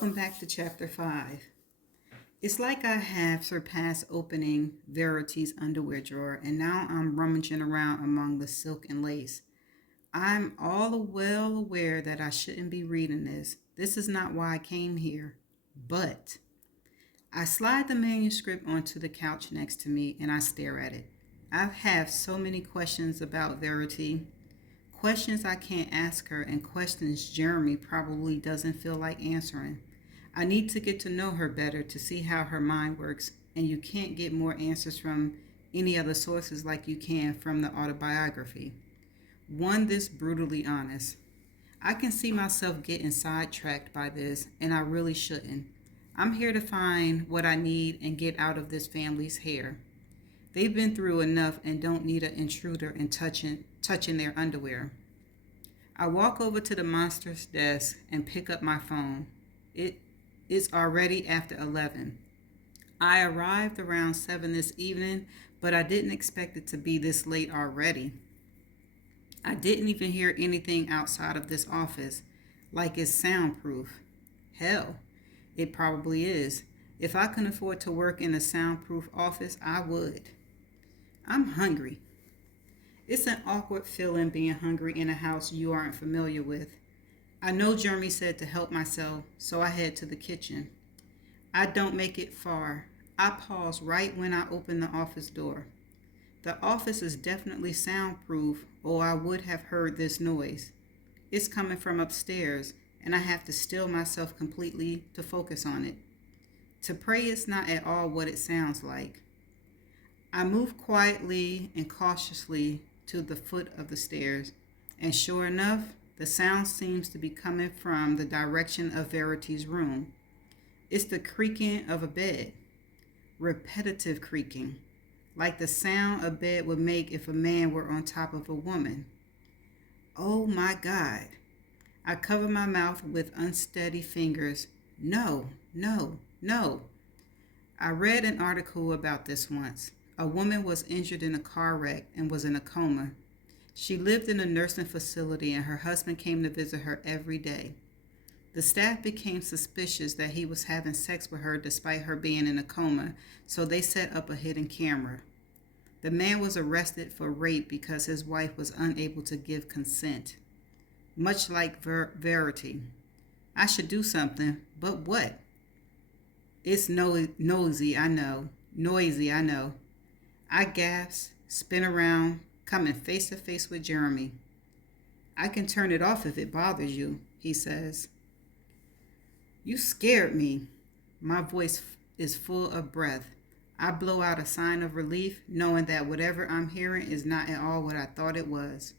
Welcome back to Chapter 5. It's like I have surpassed opening Verity's underwear drawer, and now I'm rummaging around among the silk and lace. I'm all well aware that I shouldn't be reading this. This is not why I came here. But I slide the manuscript onto the couch next to me and I stare at it. I have so many questions about Verity. Questions I can't ask her, and questions Jeremy probably doesn't feel like answering. I need to get to know her better to see how her mind works, and you can't get more answers from any other sources like you can from the autobiography. One this brutally honest. I can see myself getting sidetracked by this, and I really shouldn't. I'm here to find what I need and get out of this family's hair. They've been through enough and don't need an intruder and touching their underwear. I walk over to the monster's desk and pick up my phone. It is already after 11. I arrived around 7 this evening, but I didn't expect it to be this late already. I didn't even hear anything outside of this office, like it's soundproof. Hell, it probably is. If I can afford to work in a soundproof office, I would. I'm hungry. It's an awkward feeling being hungry in a house you aren't familiar with. I know Jeremy said to help myself, so I head to the kitchen. I don't make it far. I pause right when I open the office door. The office is definitely soundproof, or I would have heard this noise. It's coming from upstairs, and I have to still myself completely to focus on it. To pray is not at all what it sounds like. I move quietly and cautiously to the foot of the stairs, and sure enough, the sound seems to be coming from the direction of Verity's room. It's the creaking of a bed, repetitive creaking, like the sound a bed would make if a man were on top of a woman. Oh my God. I cover my mouth with unsteady fingers. No, no, no. I read an article about this once. A woman was injured in a car wreck and was in a coma. She lived in a nursing facility and her husband came to visit her every day. The staff became suspicious that he was having sex with her despite her being in a coma, so they set up a hidden camera. The man was arrested for rape because his wife was unable to give consent. Much like Verity. I should do something, but what? It's nosy, I know. Noisy, I know. I gasp, spin around, coming face to face with Jeremy. I can turn it off if it bothers you, he says. You scared me. My voice is full of breath. I blow out a sign of relief, knowing that whatever I'm hearing is not at all what I thought it was.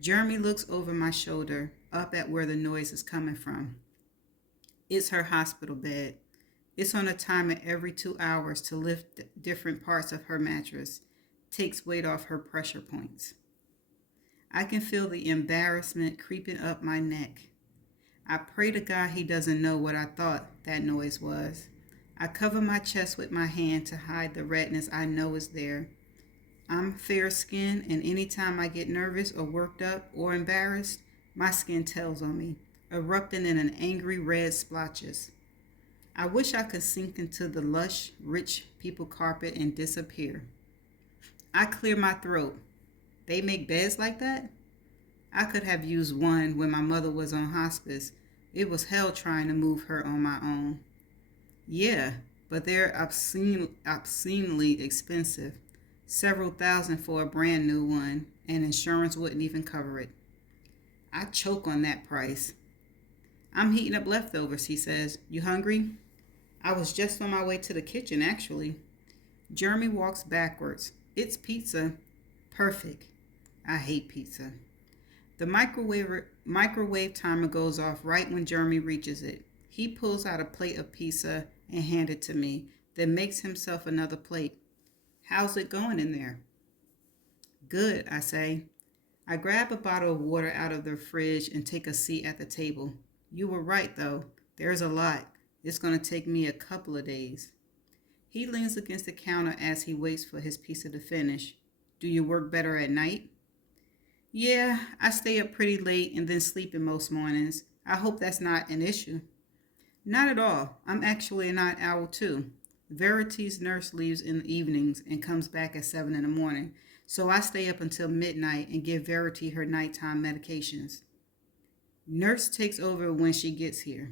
Jeremy looks over my shoulder, up at where the noise is coming from. It's her hospital bed. It's on a timer every 2 hours to lift different parts of her mattress, takes weight off her pressure points. I can feel the embarrassment creeping up my neck. I pray to God he doesn't know what I thought that noise was. I cover my chest with my hand to hide the redness I know is there. I'm fair-skinned, and anytime I get nervous or worked up or embarrassed, my skin tells on me, erupting in an angry red splotches. I wish I could sink into the lush, rich people carpet and disappear. I clear my throat. They make beds like that? I could have used one when my mother was on hospice. It was hell trying to move her on my own. Yeah, but they're obscenely expensive. Several thousand for a brand new one, and insurance wouldn't even cover it. I choke on that price. I'm heating up leftovers, he says. You hungry? I was just on my way to the kitchen, actually. Jeremy walks backwards. It's pizza. Perfect. I hate pizza. The microwave timer goes off right when Jeremy reaches it. He pulls out a plate of pizza and hands it to me, then makes himself another plate. How's it going in there? Good, I say. I grab a bottle of water out of the fridge and take a seat at the table. You were right, though. There's a lot. It's going to take me a couple of days. He leans against the counter as he waits for his pizza to finish. Do you work better at night? Yeah, I stay up pretty late and then sleep in most mornings. I hope that's not an issue. Not at all. I'm actually a night owl too. Verity's nurse leaves in the evenings and comes back at 7 in the morning, so I stay up until midnight and give Verity her nighttime medications. Nurse takes over when she gets here.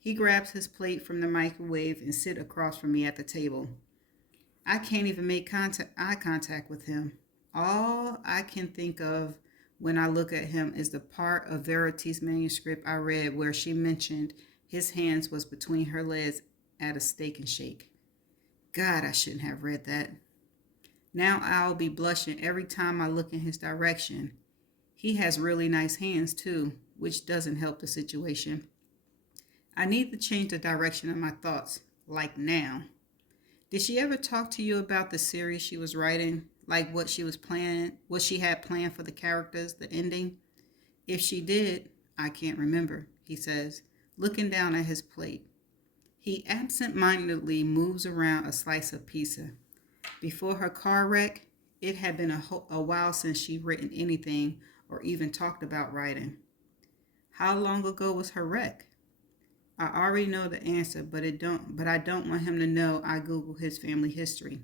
He grabs his plate from the microwave and sits across from me at the table. I can't even make eye contact with him. All I can think of when I look at him is the part of Verity's manuscript I read where she mentioned his hands was between her legs at a steak and shake. God, I shouldn't have read that. Now I'll be blushing every time I look in his direction. He has really nice hands too, which doesn't help the situation. I need to change the direction of my thoughts, like now. Did she ever talk to you about the series she was writing? Like what she was planning, what she had planned for the characters, the ending? If she did, I can't remember, he says, looking down at his plate. He absent-mindedly moves around a slice of pizza. Before her car wreck, it had been a while since she'd written anything or even talked about writing. How long ago was her wreck? I already know the answer, but I don't want him to know I Googled his family history.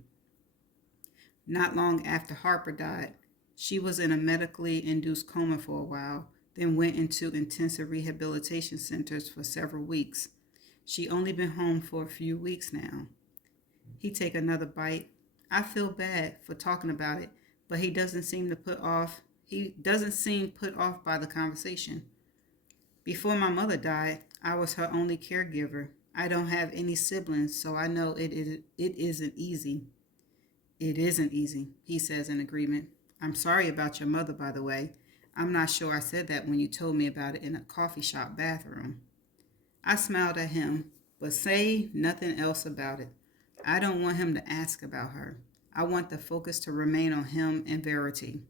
Not long after Harper died, she was in a medically induced coma for a while, then went into intensive rehabilitation centers for several weeks. She only been home for a few weeks now. He take another bite. I feel bad for talking about it, but he doesn't seem put off by the conversation. Before my mother died, I was her only caregiver. I don't have any siblings, so I know it isn't easy. It isn't easy, he says in agreement. I'm sorry about your mother, by the way. I'm not sure I said that when you told me about it in a coffee shop bathroom. I smiled at him, but say nothing else about it. I don't want him to ask about her. I want the focus to remain on him and Verity.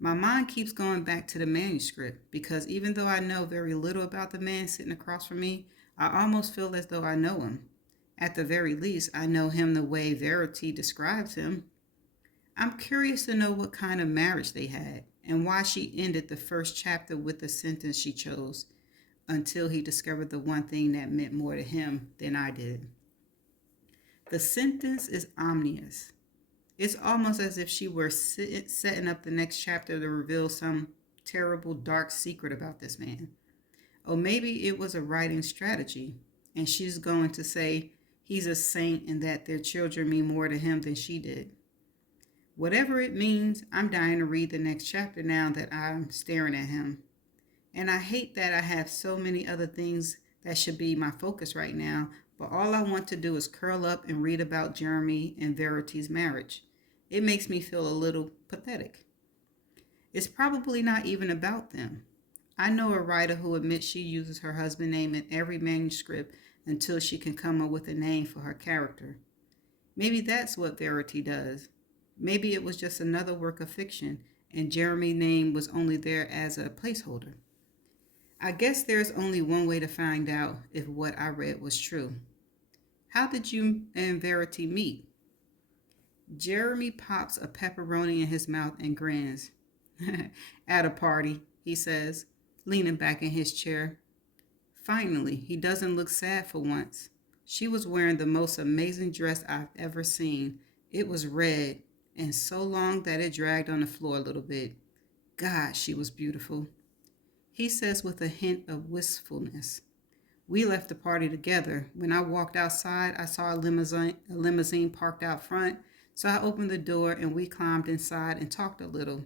My mind keeps going back to the manuscript because even though I know very little about the man sitting across from me, I almost feel as though I know him. At the very least, I know him the way Verity describes him. I'm curious to know what kind of marriage they had and why she ended the first chapter with the sentence she chose, until he discovered the one thing that meant more to him than I did. The sentence is ominous. It's almost as if she were setting up the next chapter to reveal some terrible, dark secret about this man. Or maybe it was a writing strategy, and she's going to say he's a saint and that their children mean more to him than she did. Whatever it means, I'm dying to read the next chapter now that I'm staring at him. And I hate that I have so many other things that should be my focus right now, but all I want to do is curl up and read about Jeremy and Verity's marriage. It makes me feel a little pathetic. It's probably not even about them. I know a writer who admits she uses her husband's name in every manuscript until she can come up with a name for her character. Maybe that's what Verity does. Maybe it was just another work of fiction, and Jeremy's name was only there as a placeholder. I guess there's only one way to find out if what I read was true. How did you and Verity meet? Jeremy pops a pepperoni in his mouth and grins. At a party, he says, leaning back in his chair. Finally, he doesn't look sad for once. She was wearing the most amazing dress I've ever seen. It was red and so long that it dragged on the floor a little bit. God, she was beautiful. He says with a hint of wistfulness. We left the party together. When I walked outside, I saw a limousine parked out front, so I opened the door and we climbed inside and talked a little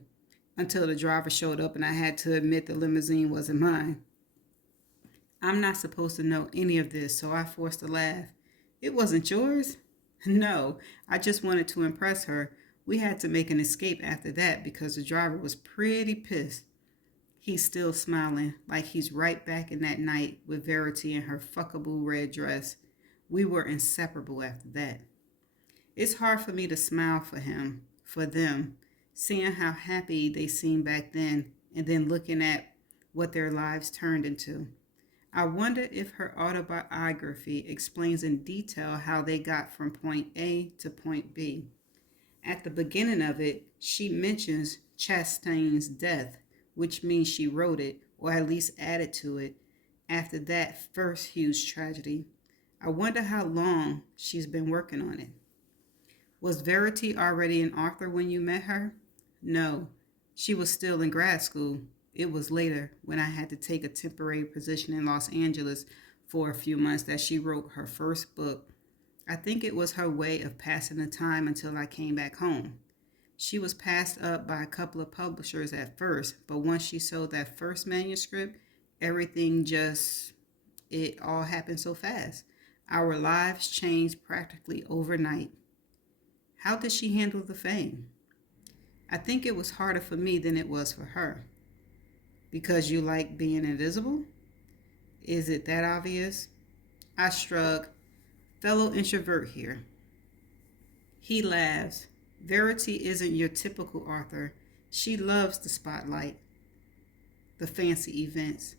until the driver showed up and I had to admit the limousine wasn't mine. I'm not supposed to know any of this, so I forced a laugh. It wasn't yours? No, I just wanted to impress her. We had to make an escape after that because the driver was pretty pissed. He's still smiling, like he's right back in that night with Verity in her fuckable red dress. We were inseparable after that. It's hard for me to smile for him, for them, seeing how happy they seemed back then, and then looking at what their lives turned into. I wonder if her autobiography explains in detail how they got from point A to point B. At the beginning of it, she mentions Chastain's death, which means she wrote it, or at least added to it, after that first huge tragedy. I wonder how long she's been working on it. Was Verity already an author when you met her? No, she was still in grad school. It was later, when I had to take a temporary position in Los Angeles for a few months, that she wrote her first book. I think it was her way of passing the time until I came back home. She was passed up by a couple of publishers at first, but once she sold that first manuscript, everything just, it all happened so fast. Our lives changed practically overnight. How did she handle the fame? I think it was harder for me than it was for her. Because you like being invisible? Is it that obvious? I shrug. Fellow introvert here. He laughs. Verity isn't your typical author. She loves the spotlight, the fancy events.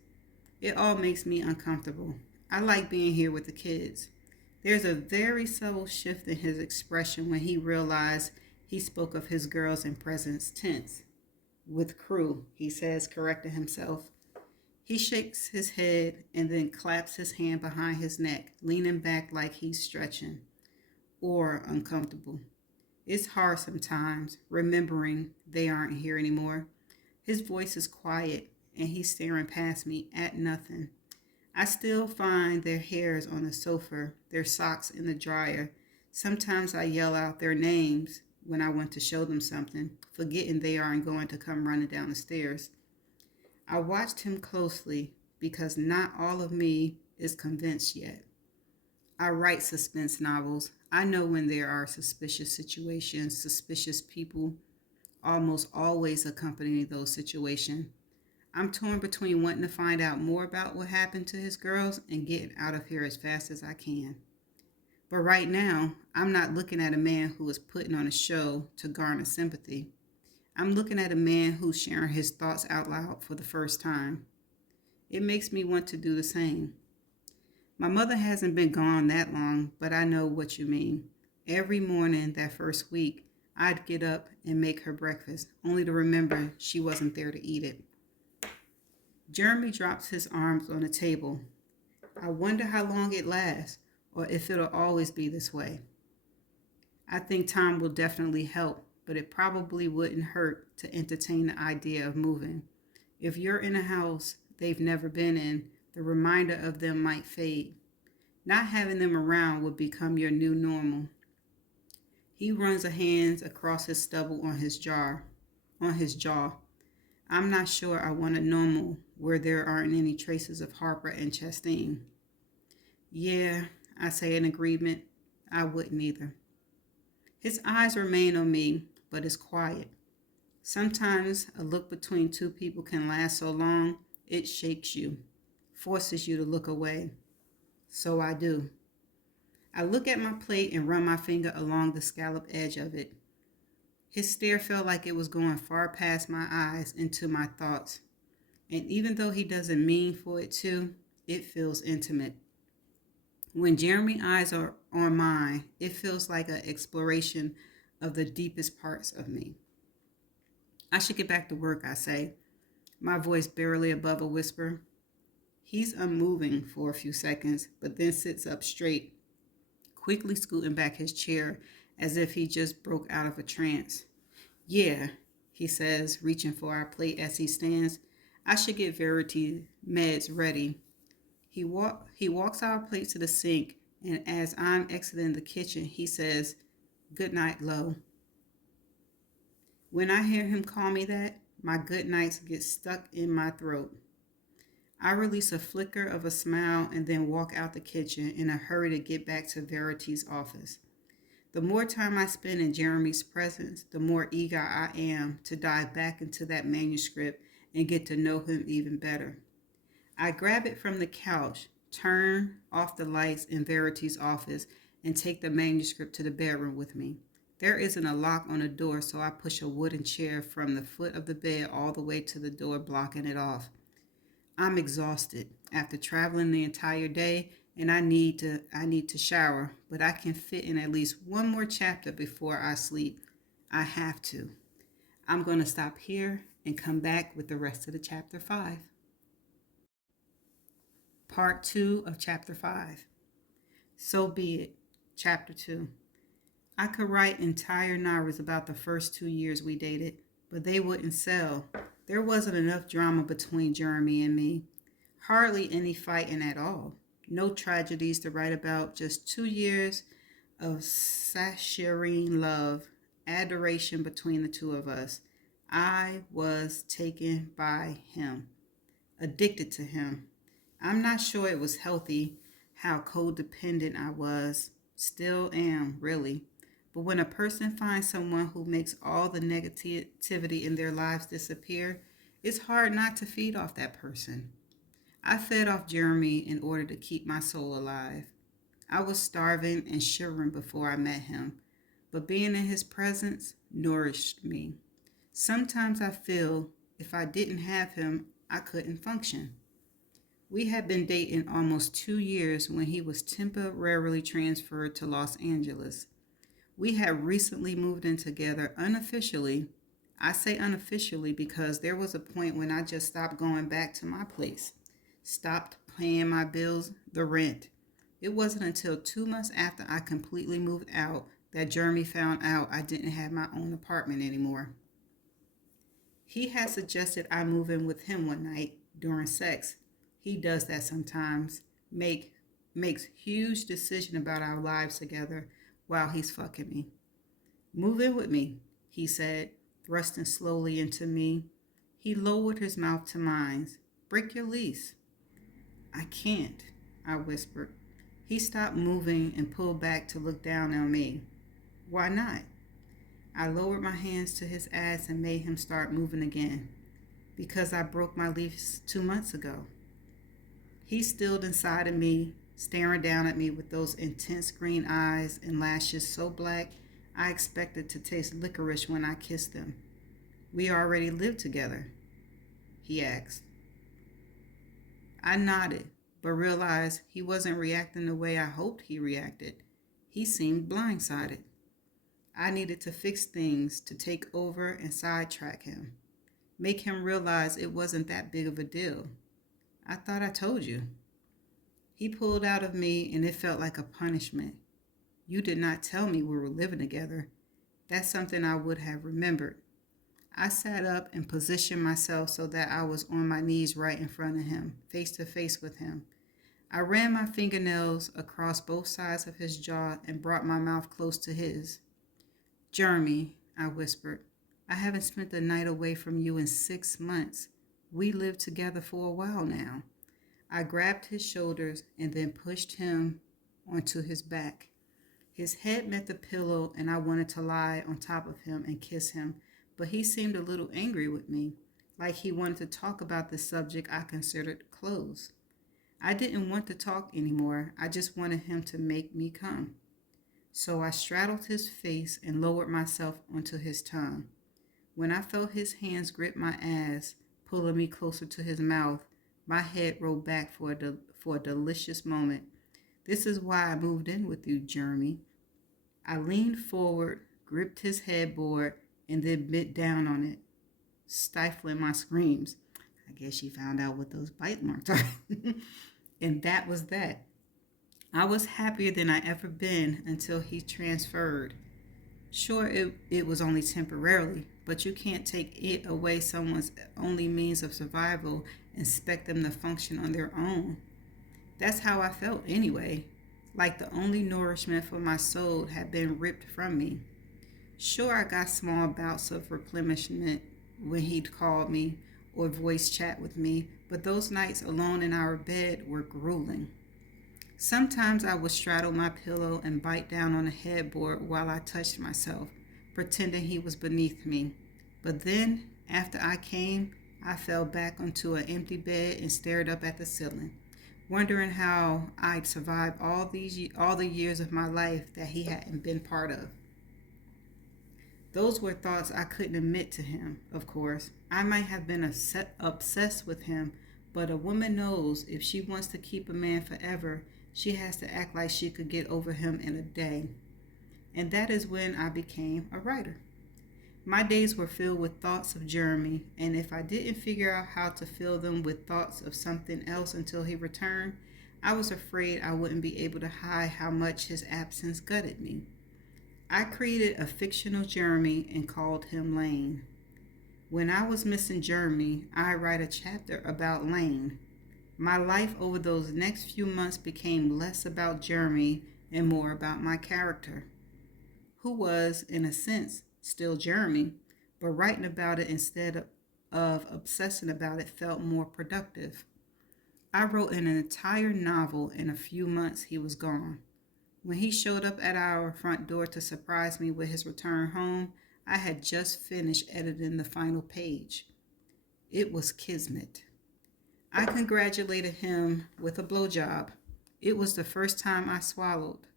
It all makes me uncomfortable. I like being here with the kids. There's a very subtle shift in his expression when he realized he spoke of his girls in present tense. With crew, he says, correcting himself. He shakes his head and then claps his hand behind his neck, leaning back like he's stretching or uncomfortable. It's hard sometimes, remembering they aren't here anymore. His voice is quiet, and he's staring past me at nothing. I still find their hairs on the sofa, their socks in the dryer. Sometimes I yell out their names when I want to show them something, forgetting they aren't going to come running down the stairs. I watched him closely because not all of me is convinced yet. I write suspense novels. I know when there are suspicious situations, suspicious people almost always accompany those situations. I'm torn between wanting to find out more about what happened to his girls and getting out of here as fast as I can. But right now, I'm not looking at a man who is putting on a show to garner sympathy. I'm looking at a man who's sharing his thoughts out loud for the first time. It makes me want to do the same. My mother hasn't been gone that long, but I know what you mean. Every morning that first week, I'd get up and make her breakfast, only to remember she wasn't there to eat it. Jeremy drops his arms on the table. I wonder how long it lasts, or if it'll always be this way. I think time will definitely help, but it probably wouldn't hurt to entertain the idea of moving. If you're in a house they've never been in, the reminder of them might fade. Not having them around would become your new normal. He runs a hand across his stubble on his jaw. I'm not sure I want a normal where there aren't any traces of Harper and Chastain. Yeah, I say in agreement. I wouldn't either. His eyes remain on me, but it's quiet. Sometimes a look between two people can last so long, it shakes you, forces you to look away. So I do. I look at my plate and run my finger along the scalloped edge of it. His stare felt like it was going far past my eyes into my thoughts. And even though he doesn't mean for it to, it feels intimate. When Jeremy's eyes are on mine, it feels like an exploration of the deepest parts of me. I should get back to work, I say, my voice barely above a whisper. He's unmoving for a few seconds, but then sits up straight, quickly scooting back his chair as if he just broke out of a trance. Yeah, he says, reaching for our plate as he stands. I should get Verity meds ready. He walks our plate to the sink, and as I'm exiting the kitchen, he says, "Good night, Lo." When I hear him call me that, my good nights get stuck in my throat. I release a flicker of a smile and then walk out the kitchen in a hurry to get back to Verity's office. The more time I spend in Jeremy's presence, the more eager I am to dive back into that manuscript and get to know him even better. I grab it from the couch, turn off the lights in Verity's office, and take the manuscript to the bedroom with me. There isn't a lock on the door, so I push a wooden chair from the foot of the bed all the way to the door, blocking it off. I'm exhausted after traveling the entire day, and I need to shower, but I can fit in at least one more chapter before I sleep. I have to. I'm going to stop here and come back with the rest of the chapter 5. Part 2 of Chapter 5. So Be It. Chapter 2. I could write entire novels about the first 2 years we dated, but they wouldn't sell. There wasn't enough drama between Jeremy and me. Hardly any fighting at all. No tragedies to write about, just 2 years of saccharine love, adoration between the two of us. I was taken by him, addicted to him. I'm not sure it was healthy how codependent I was. Still am, really. But when a person finds someone who makes all the negativity in their lives disappear, it's hard not to feed off that person. I fed off Jeremy in order to keep my soul alive. I was starving and shivering before I met him, but being in his presence nourished me. Sometimes I feel if I didn't have him, I couldn't function. We had been dating almost 2 years when he was temporarily transferred to Los Angeles. We had recently moved in together unofficially. I say unofficially because there was a point when I just stopped going back to my place, stopped paying my bills, the rent. It wasn't until 2 months after I completely moved out that Jeremy found out I didn't have my own apartment anymore. He had suggested I move in with him one night during sex. He does that sometimes. Makes huge decision about our lives together while he's fucking me. Move in with me, he said, thrusting slowly into me. He lowered his mouth to mine. Break your lease. I can't, I whispered. He stopped moving and pulled back to look down on me. Why not? I lowered my hands to his ass and made him start moving again. Because I broke my lease 2 months ago. He stilled inside of me, staring down at me with those intense green eyes and lashes so black I expected to taste licorice when I kissed them. We already lived together, he asked. I nodded, but realized he wasn't reacting the way I hoped he reacted. He seemed blindsided. I needed to fix things, to take over and sidetrack him. Make him realize it wasn't that big of a deal. I thought I told you. He pulled out of me and it felt like a punishment. You did not tell me we were living together. That's something I would have remembered. I sat up and positioned myself so that I was on my knees right in front of him, face to face with him. I ran my fingernails across both sides of his jaw and brought my mouth close to his. Jeremy, I whispered, I haven't spent the night away from you in 6 months. We lived together for a while now. I grabbed his shoulders and then pushed him onto his back. His head met the pillow and I wanted to lie on top of him and kiss him, but he seemed a little angry with me, like he wanted to talk about the subject I considered closed. I didn't want to talk anymore. I just wanted him to make me come. So I straddled his face and lowered myself onto his tongue. When I felt his hands grip my ass, pulling me closer to his mouth, my head rolled back for a delicious moment. This is why I moved in with you, Jeremy. I leaned forward, gripped his headboard, and then bit down on it, stifling my screams. I guess she found out what those bite marks are. And that was that. I was happier than I ever been until he transferred. Sure, it was only temporarily, but you can't take it away someone's only means of survival and expect them to function on their own. That's how I felt anyway, like the only nourishment for my soul had been ripped from me. Sure, I got small bouts of replenishment when he'd call me or voice chat with me, but those nights alone in our bed were grueling. Sometimes I would straddle my pillow and bite down on the headboard while I touched myself, pretending he was beneath me. But then, after I came, I fell back onto an empty bed and stared up at the ceiling, wondering how I'd survived all the years of my life that he hadn't been part of. Those were thoughts I couldn't admit to him, of course. I might have been obsessed with him, but a woman knows if she wants to keep a man forever, she has to act like she could get over him in a day. And that is when I became a writer. My days were filled with thoughts of Jeremy, and if I didn't figure out how to fill them with thoughts of something else until he returned, I was afraid I wouldn't be able to hide how much his absence gutted me. I created a fictional Jeremy and called him Lane. When I was missing Jeremy, I write a chapter about Lane. My life over those next few months became less about Jeremy and more about my character, who was, in a sense, still Jeremy, but writing about it instead of obsessing about it felt more productive. I wrote an entire novel in a few months he was gone. When he showed up at our front door to surprise me with his return home, I had just finished editing the final page. It was kismet. I congratulated him with a blowjob. It was the first time I swallowed.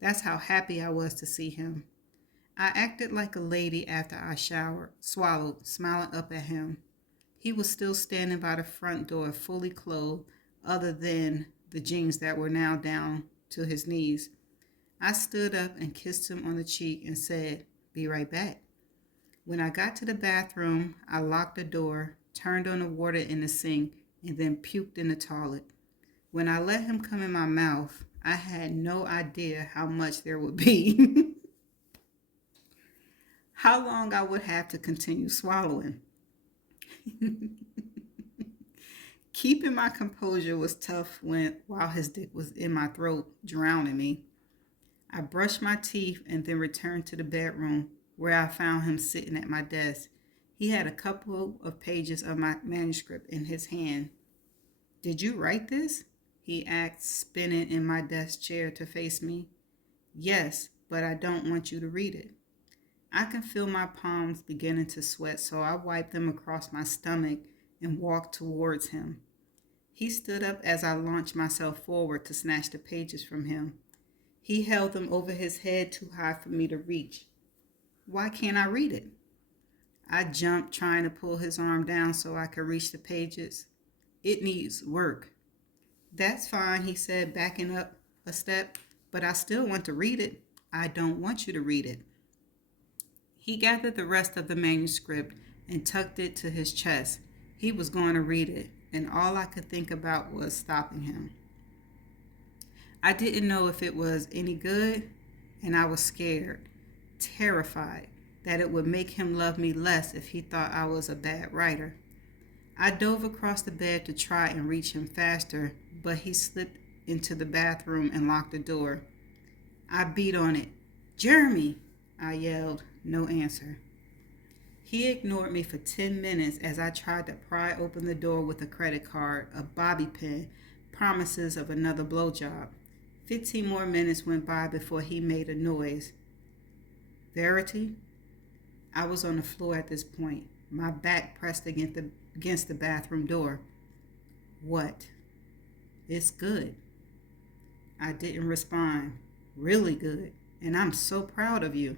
That's how happy I was to see him. I acted like a lady after I showered, swallowed, smiling up at him. He was still standing by the front door, fully clothed, other than the jeans that were now down to his knees. I stood up and kissed him on the cheek and said, "Be right back." When I got to the bathroom, I locked the door, turned on the water in the sink, and then puked in the toilet. When I let him come in my mouth, I had no idea how much there would be. How long I would have to continue swallowing. Keeping my composure was tough while his dick was in my throat, drowning me. I brushed my teeth and then returned to the bedroom where I found him sitting at my desk. He had a couple of pages of my manuscript in his hand. "Did you write this?" he asked, spinning in my desk chair to face me. "Yes, but I don't want you to read it." I can feel my palms beginning to sweat, so I wiped them across my stomach and walked towards him. He stood up as I launched myself forward to snatch the pages from him. He held them over his head too high for me to reach. "Why can't I read it?" I jumped, trying to pull his arm down so I could reach the pages. "It needs work." "That's fine," he said, backing up a step, "but I still want to read it." "I don't want you to read it." He gathered the rest of the manuscript and tucked it to his chest. He was going to read it, and all I could think about was stopping him. I didn't know if it was any good, and I was scared, terrified that it would make him love me less if he thought I was a bad writer. I dove across the bed to try and reach him faster, but he slipped into the bathroom and locked the door. I beat on it. "Jeremy!" I yelled. No answer. He ignored me for 10 minutes as I tried to pry open the door with a credit card, a bobby pin, promises of another blowjob. 15 more minutes went by before he made a noise. "Verity?" I was on the floor at this point, my back pressed against the bathroom door. "What?" "It's good." I didn't respond. "Really good, and I'm so proud of you."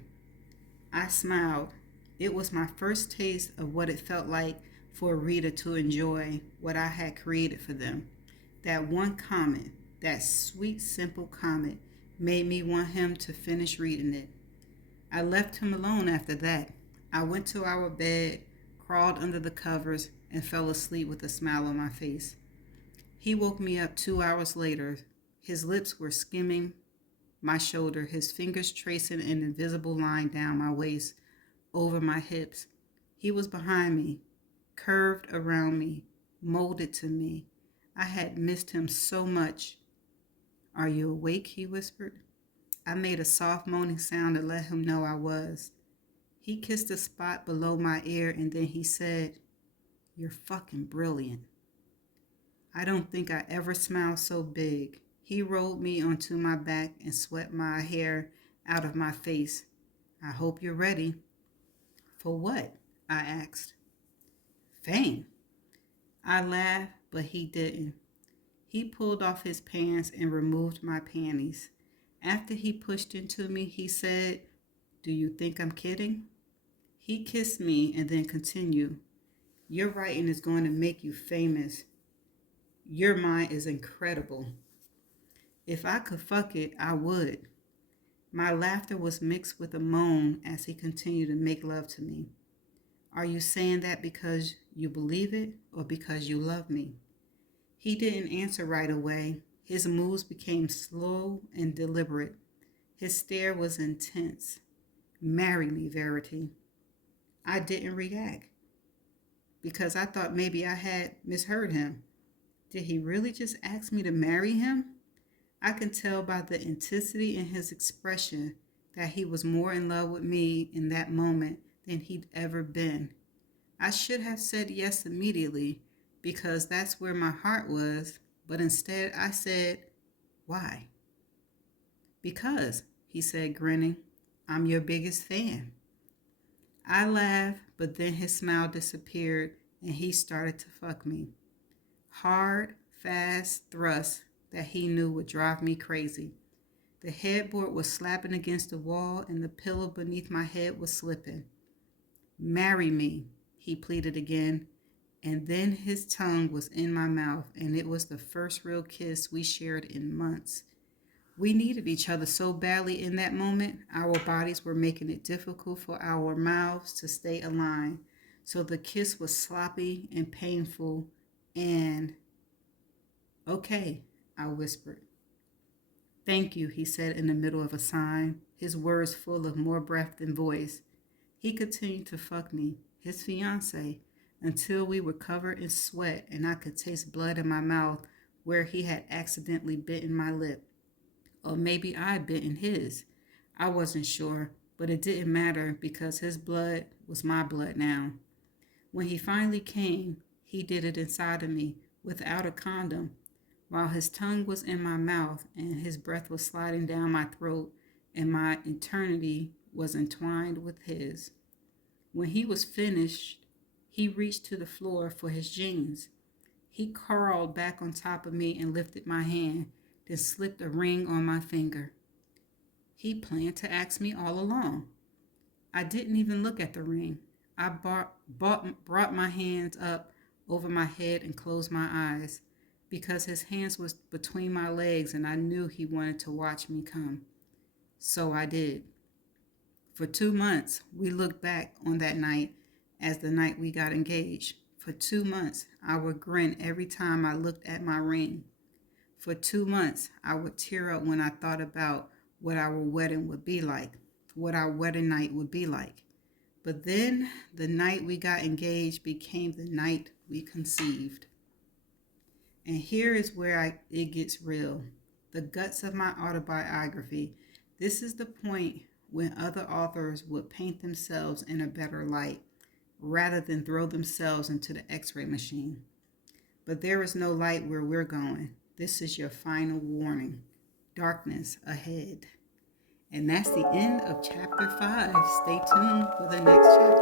I smiled. It was my first taste of what it felt like for a reader to enjoy what I had created for them. That one comment, that sweet, simple comment, made me want him to finish reading it. I left him alone after that. I went to our bed, crawled under the covers, and fell asleep with a smile on my face. He woke me up 2 hours later. His lips were skimming my shoulder, his fingers tracing an invisible line down my waist, over my hips. He was behind me, curved around me, molded to me. I had missed him so much. "Are you awake?" he whispered. I made a soft moaning sound to let him know I was. He kissed a spot below my ear and then he said, "You're fucking brilliant." I don't think I ever smiled so big. He rolled me onto my back and swept my hair out of my face. "I hope you're ready." "For what?" I asked. "Fame." I laughed, but he didn't. He pulled off his pants and removed my panties. After he pushed into me, he said, "Do you think I'm kidding?" He kissed me and then continued, "Your writing is going to make you famous. Your mind is incredible. If I could fuck it, I would." My laughter was mixed with a moan as he continued to make love to me. "Are you saying that because you believe it or because you love me?" He didn't answer right away. His moves became slow and deliberate. His stare was intense. Marry me, Verity. I didn't react because I thought maybe I had misheard him. Did he really just ask me to marry him? I could tell by the intensity in his expression that he was more in love with me in that moment than he'd ever been. I should have said yes immediately because that's where my heart was, but instead I said, why? Because, he said, grinning, I'm your biggest fan. I laughed, but then his smile disappeared and he started to fuck me. Hard, fast thrusts that he knew would drive me crazy. The headboard was slapping against the wall and the pillow beneath my head was slipping. Marry me, he pleaded again, and then his tongue was in my mouth, and it was the first real kiss we shared in months. We needed each other so badly in that moment, our bodies were making it difficult for our mouths to stay aligned. So the kiss was sloppy and painful, and okay, I whispered. Thank you, he said in the middle of a sign, his words full of more breath than voice. He continued to fuck me, his fiancée, until we were covered in sweat and I could taste blood in my mouth where he had accidentally bitten my lip. Or maybe I had bitten his. I wasn't sure, but it didn't matter because his blood was my blood now. When he finally came, he did it inside of me without a condom, while his tongue was in my mouth and his breath was sliding down my throat and my eternity was entwined with his. When he was finished, he reached to the floor for his jeans. He crawled back on top of me and lifted my hand, then slipped a ring on my finger. He planned to ask me all along. I didn't even look at the ring. I brought my hands up over my head and closed my eyes because his hands was between my legs and I knew he wanted to watch me come. So I did. For 2 months, we looked back on that night as the night we got engaged. For 2 months, I would grin every time I looked at my ring. For 2 months, I would tear up when I thought about what our wedding would be like, what our wedding night would be like. But then the night we got engaged became the night we conceived. And here is where it gets real. The guts of my autobiography. This is the point when other authors would paint themselves in a better light rather than throw themselves into the x-ray machine. But there is no light where we're going. This is your final warning. Darkness ahead. And that's the end of chapter 5. Stay tuned for the next chapter.